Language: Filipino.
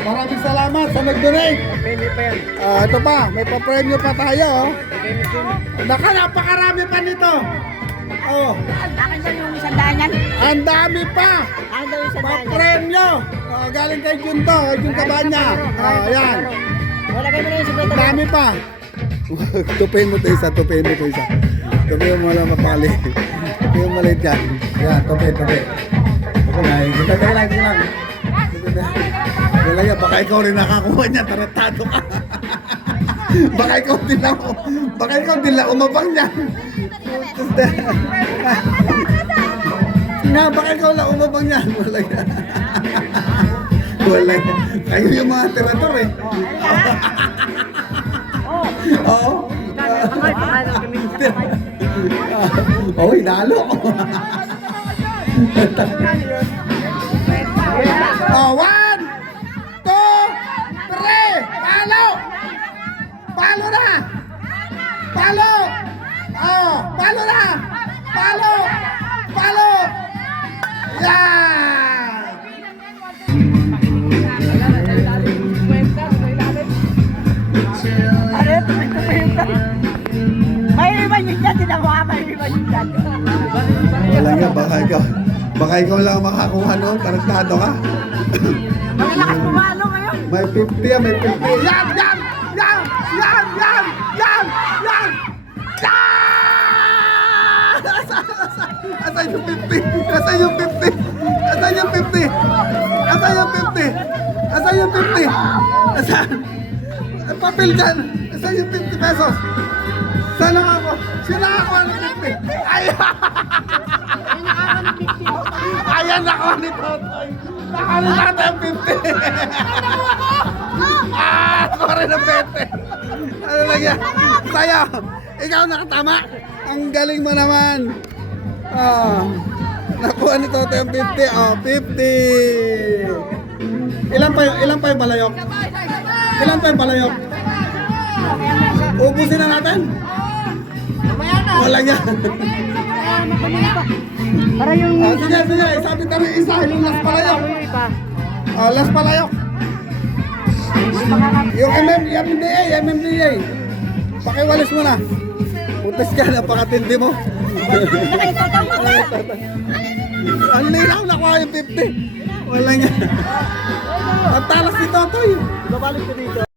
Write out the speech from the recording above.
Maraming salamat sa nag-donate. Pwede pa yan. Ito pa, may pa-premyo pa tayo. Napakarami pa nito. Oh, Akin daw yung isang daan yan. ang dami pa. Akin daw yung isang daan yan. Pa-premyo. Galing kay Junto, Jun Cabanya. Ayan. Wala kayo mo na yung Ang 50. dami pa. Tupin mo ito isa, tupin mo ito isa. Tupin mo lang mapali. Tupin mo maliit yan. Yan, tupin. Ako na, kita lang. Wala yan, baka ikaw rin nakakuha niya, taratado ka. Baka ikaw din lang umabang niyan. Nga, baka ikaw lang umabang niyan. Wala yan. Wala yan. Kayo yung mga tirador eh. Oo. Oo, hinalo. Oh, 1, 2, 3, palo! Palo na! Palo! Oh, palo na! Palo! Palo! Yan! May iwan yun dyan. Tinawa, may iwan yun dyan. Wala nga, baka ikaw lang makakuha noon, tarantado ka. Malakas pumalo ngayon. May 50 yan, may 50. Yan! Asan yung 50? Asan yung 50? Asan yung 50? Asan yung 50? Asan yung 50? Asan? Papel dyan! Asan yung 50 pesos? Saan lang ako? Sino nakakuha ng 50? Ayan nakuha ni Totoy! Nakuha ni Totoy ang 50! Nakuha rin ang 20! Ano lang yan? Sayo! Ikaw nakatama! Ang galing mo naman! Nakuha ni Totoy ang 50! 50! Ilan pa yung balayok? Ilan pa yung balayok? Ubusin na natin? Wala yan! Para yung... Sige, sabi kami isa, yung last palayok. Last palayok. Yung MMDA. Pakiwalis mo na. Putas ka, napakatindi mo. Ang nilaw, nakuha yung 50. Wala niya. Ang talas ni Totoy. Babalik ko dito.